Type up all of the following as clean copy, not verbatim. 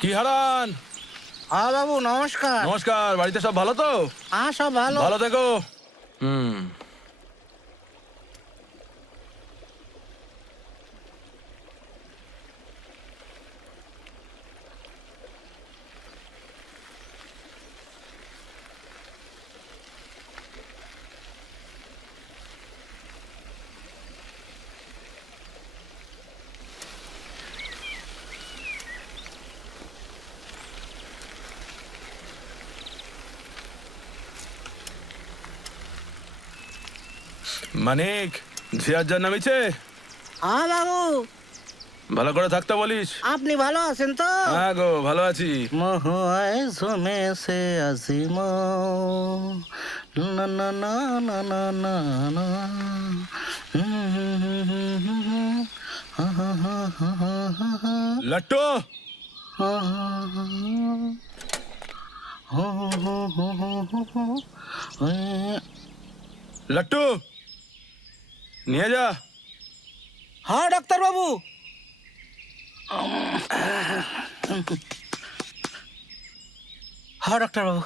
কি হারান? হ্যাঁ বাবু নমস্কার। নমস্কার। বাড়িতে সব ভালো তো? হ্যাঁ সব ভালো। ভালো থেকো। মানিক, ঝিয়ার জন্য নামিছে? হ্যাঁ বাবু। ভালো করে থাকতে বলিস। আপনি ভালো আছেন তো? হ্যাঁ গো, ভালো আছি। মহুয়ায় জমেছে আজিম, না না না না না না না। লট্টু, লট্টু নিয়ে যা। হ্যাঁ ডাক্তার বাবু। হ্যাঁ ডাক্তার বাবু।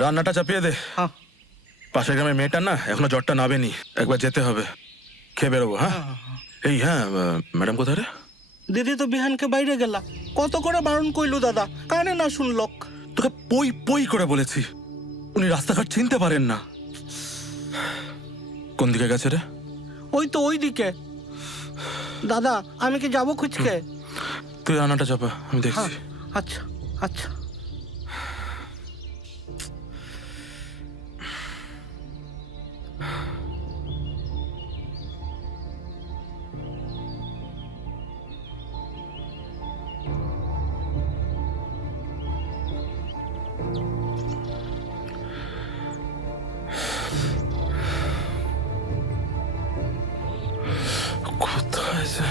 রান্নাটা চাপিয়ে দে। হ্যাঁ পাশের গ্রামের মেয়েটা না এখনো জ্বরটা নামেনি, একবার যেতে হবে, খেয়ে বেরোবো। হ্যাঁ এই হ্যাঁ, ম্যাডাম কোথায় রে? দিদি তো বিহানকে বাইরে গেলা, কত করে বারণ কইলু দাদা, কানে না শুনলক। তোকে পই পই করে বলেছি, উনি রাস্তাঘাট চিনতে পারেন না। কোন দিকে গেছে রে? ওই তো ওই দিকে। দাদা আমি কি যাবো খুঁজকে? তুই রান্নাটা চাপা, আমি দেখছি। আচ্ছা আচ্ছা। কোথায় যে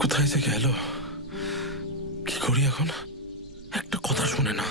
কোথায় যে গেল? কি করি এখন? একটা কথা শুনে না।